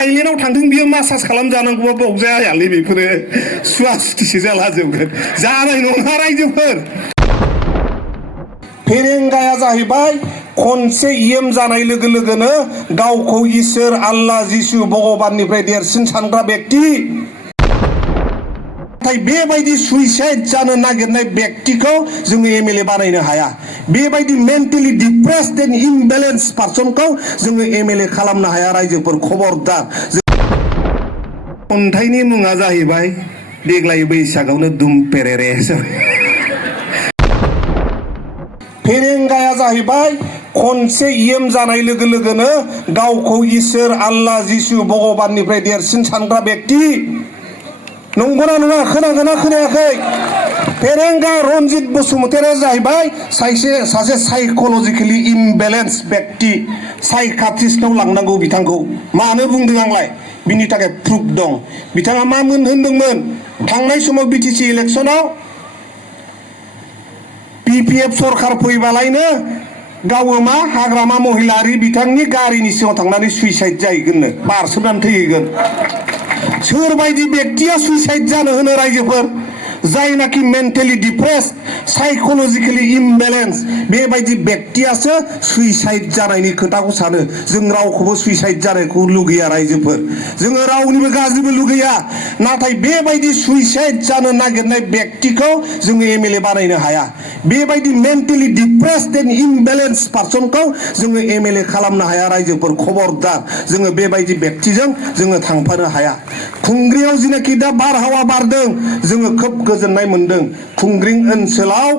थाइलेण्डआव थांदों बियो मासाज खालामजानांगौबा बाव जायालै बेफोरो सुवा सुथिसो जालाजोबगोन जानाय नङा रायजोफोर। फेरेंगाया जाहैबाय खनसे इएम जानाय लोगो लोगोनो गावखौ इसोर आल्लाह जिसु भगबाननिफ्राय देरसिन सानग्रा व्यक्ति। नाथाय बेबायदि सुइसाइड जानो नागिरनाय व्यक्तिखौ जोङो एमएलए बानायनो हाया। बेबायदि मेन्टेलि डिप्रेस्ड एन्ड इमबेलेन्स पार्सनखौ जोङो एमएलए खालामनो हाया रायजोफोर। खबरदार। खन्थाइनि मुङा जाहैबाय देग्लाय बैसागावनो दुम पेरेरे। फेरेंगाया जाहैबाय खनसे इएम जानाय लोगो लोगोनो गावखौ इसोर आल्लाह जिसु भगबाननिफ्राय देरसिन सानग्रा व्यक्ति। नंगौना नङा? खोनागोना खोनायाखै? फेरेंगा रनजित बसुमतारिया जाहैबाय सासे साइकोलजिकेलि इमबेलेन्स व्यक्ति। साइकाट्रिस्टनाव लांनांगौ बिथांखौ। मानो बुंदों आंलाय? बिनि थाखाय प्रुफ दं। बिथाङा मा होनदोंमोन थांनाय समाव बिटिसि इलेक्सनाव पिपिएफ सरकार फैबालायनो गावो मा हाग्रामा महिलारि बिथांनि गारिनि सिङाव थांनानै सुइसाइड जाहैगोननो, बारसोमनानै थैहैगोन। सोरबायदि व्यक्तिया सुइसाइड जानो होनो रायजोफोर? जायनाखि मेन्टेलि डिप्रेस्ड साइकोलजिकेलि इमबेलेन्स बेबायदि व्यक्तियासो सुइसाइड जानायनि खोथाखौ सानो। जों रावखौबो सुइसाइड जानायखौ लुगैया रायजोफोर। जोङो रावनिबो गाज्रिबो लुगैया। नाथाय बेबायदि सुइसाइड जानो नागिरनाय व्यक्तिखौ जोङो एमएलए बानायनो हाया। बेबायदि मेन्टेलि डिप्रेस्ड एन्ड इमबेलेन्स पार्सनखौ जोङो एमएलए खालामनो हाया रायजोफोर। खबरदार। जोङो बेबायदि व्यक्तिजों जोङो थांफानो हाया। खुंग्रियाव जिनाखि दा बारहावा बारदों जोङो खोब गोजोननाय मोनदों। खुंग्रिं ओनसोलाव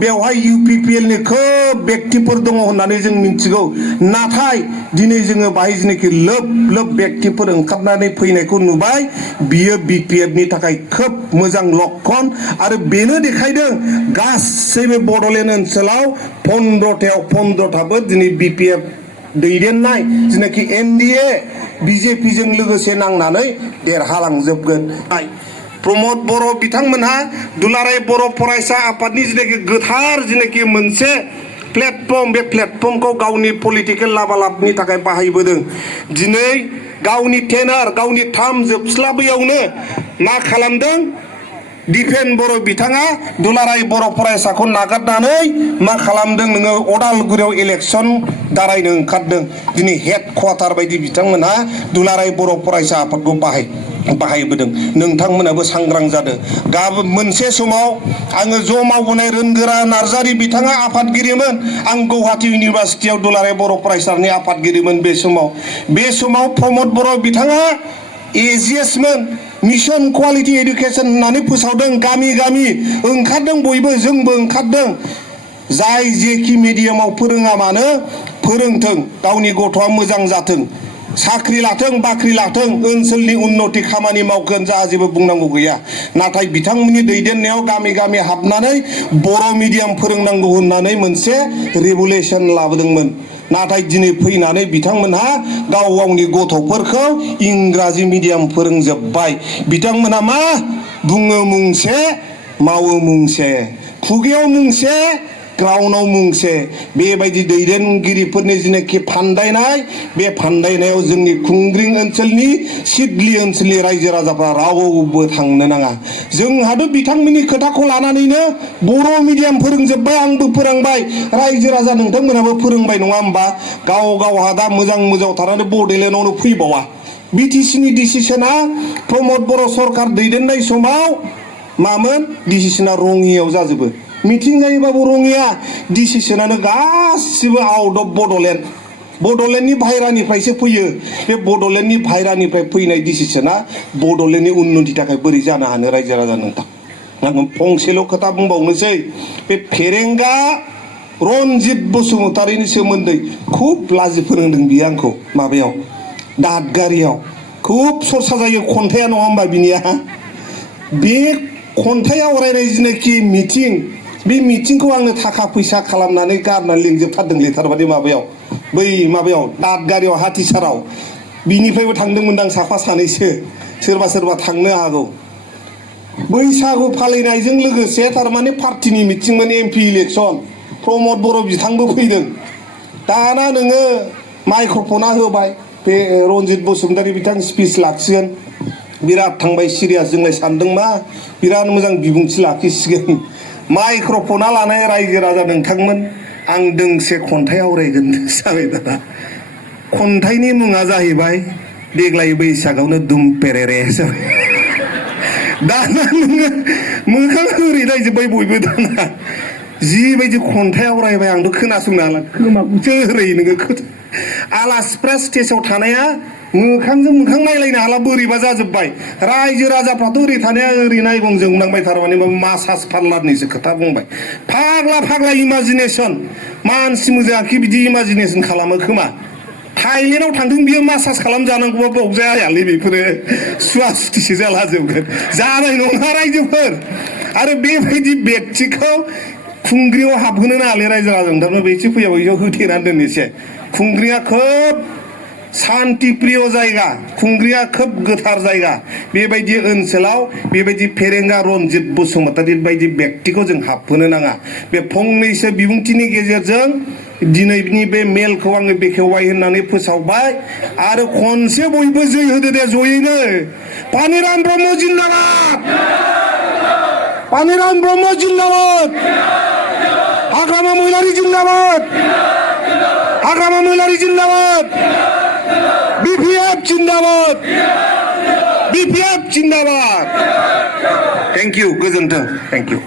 बेवहाय इउपिपिएलनि खोब व्यक्तिफोर दङ होननानै जों मिथिगौ। नाथाय दिनै जोङो बाहाय जिनाखि लोब लोब व्यक्तिफोर ओंखारनानै फैनायखौ नुबाय बियो बिपिएफनि थाखाय खोब मोजां लक्षण। आरो बेनो देखायदों गासैबो बड'लेण्ड ओनसोलाव 15थाबो दिनै बिपिएफ दैदेननाय जिनाखि एनडिए बिजेपिजों लोगोसे नांनानै देरहालांजोबगोन। प्रमद बर' बिथांमोनहा दुलाराय बर' फरायसा आफादनि जिनाखि गोथार जिनाखि मोनसे प्लेटफर्म, बे प्लेटफर्मखौ गावनि पलिटिकेल लाबालाबनि थाखाय बाहायबोदों। दिनै गावनि टेनार गावनि टार्म जोबस्लाबैयावनो मा खालामदों? दिपेन बर' बिथाङा दुलाराय बर' फरायसाखौ नागारनानै मा खालामदों? नोङो अदालगुरियाव इलेक्सन दारायनो ओंखारदों। दिनै हेड क्वार्टार बायदि बिथांमोनहा दुलाराय बर' फरायसा आफादखौ बाहायबोदों। नोंथांमोनाबो सांग्रां जादों। गाबोन मोनसे समाव आङो ज' मावबोनाय रोनगोरा नार्जारि बिथाङा आफादगिरिमोन। आं गुवाहाटी इउनिभारसिटियाव दुलाराय बर' फरायसानि आफादगिरिमोन। बे समाव प्रमद बर' बिथाङा एजिएसमोन। मिशन क्वालिटी एडुकेशन होननानै फोसावदों। गामि गामि ओंखारदों बयबो, जोंबो ओंखारदों। जाय जेखि मिडियामाव फोरोङा मानो फोरोंथों, गावनि गथ'आ मोजां जाथों, साख्रि लाथों बाख्रि लाथों, ओनसोलनि उन्नति खामानि मावगोन, जोंहा जेबो बुंनांगौ गैया। नाथाय बिथांमोननि दैदेननायाव गामि गामि हाबनानै बर' मिडियाम फोरोंनांगौ होननानै मोनसे रेगुलेसन लाबोदोंमोन। नाथाय दिनै फैनानै बिथांमोनहा गाव गावनि गथ'फोरखौ इंराजि मिडियाम फोरोंजोब्बाय। बिथांमोनहा मा बुङो? मुंसे मावो मुंसे, खुगायाव मुंसे ग्राउन्डआव मुंसे। बेबायदि दैदेनगिरिफोरनि जिनाखि फान्दायनाय, बे फान्दायनायाव जोंनि खुंग्रिं ओनसोलनि सिडली ओनसोलनि रायजो राजाफ्रा रावबो थांनो नाङा। जोंहाबो बिथांमोननि खोथाखौ लानानैनो बर' मिडियाम फोरोंजोब्बाय। आंबो फोरोंबाय। रायजो राजा नोंथांमोनहाबो फोरोंबाय नङा होमबा? गावहा दा मोजां थानानै बड'लेण्डआवनो फैबावा। बिटिसिनि डिसिसना प्रमद बर' सरकार दैदेननाय समाव मामोन? डिसिसना रङियाव जाजोबो। मिथिं जायोबाबो रङिया। डिसिसनानो गासिबो आउट अफ बड'लेण्डनि बाहेरानिफ्रायसो फैयो। बे बड'लेण्डनि बाहेरानिफ्राय फैनाय डिसिसना बड'लेण्डनि उन्नति थाखाय बोरै जानो हानो रायजो राजा नोंथां? आं फंसेल' खोथा बुंबावनोसै। बे फेरेंगा रनजित बसुमतारिनि सोमोन्दै खुब लाजि फोरोंदों बियो आंखौ। माबायाव दादगारियाव खुब सरसा जायो खन्थाइया, नङा होमबा बिनिया? बे खन्थाइ आवरायनाय जिनाखि मिथिं, बे मिथिंखौ आंनो थाखा फैसा खालामनानै गारनानै लिंजोबथारदोंलै थारमाने माबायाव दादगारियाव हाथिसाराव। बिनिफ्रायबो थांदोंमोनदां साफा सानैसो, सोरबा थांनो हागौ। बैसागु फालिनायजों लोगोसे थारमाने पार्टिनि मिथिंमोन, एमपि इलेक्सन। प्रमद बर' बिथांबो फैदों। दाना नोङो माइक्र'फना होबाय, बे रन्जित बसुमतारी बिथां स्पिच लाखिगोन बिराद थांबाय सिरियास जोंलाय सानदों मा बिराद मोजां बिबुंथि लाखिसिगोन माइक्र'फना लानाय रायजो राजा नोंथांमोन आं दोंसे खन्थाइ आवरायगोन जाबाय दादा खन्थाइनि मुङा जाहैबाय देग्लाय बैसागावनो दुम पेरेरे जाबाय दाना नोङो मोखां ओरै नायजोब्बाय बयबो दाना जिबायदि खन्थाइ आवरायबाय आंथ' खोनासंनो हाला खोमाखौसो ओरै नोङो आलासिफ्रा स्टेजाव थानाया मोखांजों मोखां नायलायनो हाला बोरैबा जाजोब्बाय रायजो राजाफ्राथ' ओरै थानाया ओरै नायगं जोंनांबाय थारमाने मासाज पार्लारनिसो खोथा बुंबाय फाग्ला फाग्ला इमाजिनेसन मानसि मोजांखि बिदि इमाजिनेसन खालामो खोमा थाइलेण्डआव थांदों बियो मासाज खालामजानांगौबा बाव जायालै बेफोरो सुवा सुथिसो जाला जोबगोन जानाय नङा रायजोफोर आरो बेबायदि बेक्तिखौ खुंग्रियाव हाबहोनो नाङालै रायजो राजानो बेसो फैयाबो बेयाव होथेनानै दोननोसै खुंग्रिया खोब शान्ति प्रिय जायगा खुंग्रिया खोब गोथार जायगा बेबायदि ओनसोलाव बेबायदि फेरेंगा रन्जित बसुमतारी बायदि बेक्तिखौ जों हाबहोनो नाङा बे फंनैसो बिबुंथिनि गेजेरजों दिनैनि बे मेलखौ आङो बेखेवबाय होननानै फोसावबाय आरो खनसे बयबो जै होदो दे जयैनो पानिराम ब्रह्म जिन्दाबाद पानिराम ब्रह्म जिन्दाबाद हाग्रामा महिलारी जिन्दाबाद हाग्रामा महिलारी जिन्दाबाद BPF Zindabad BPF Zindabad thank you गोजोन्थों थेंक इउ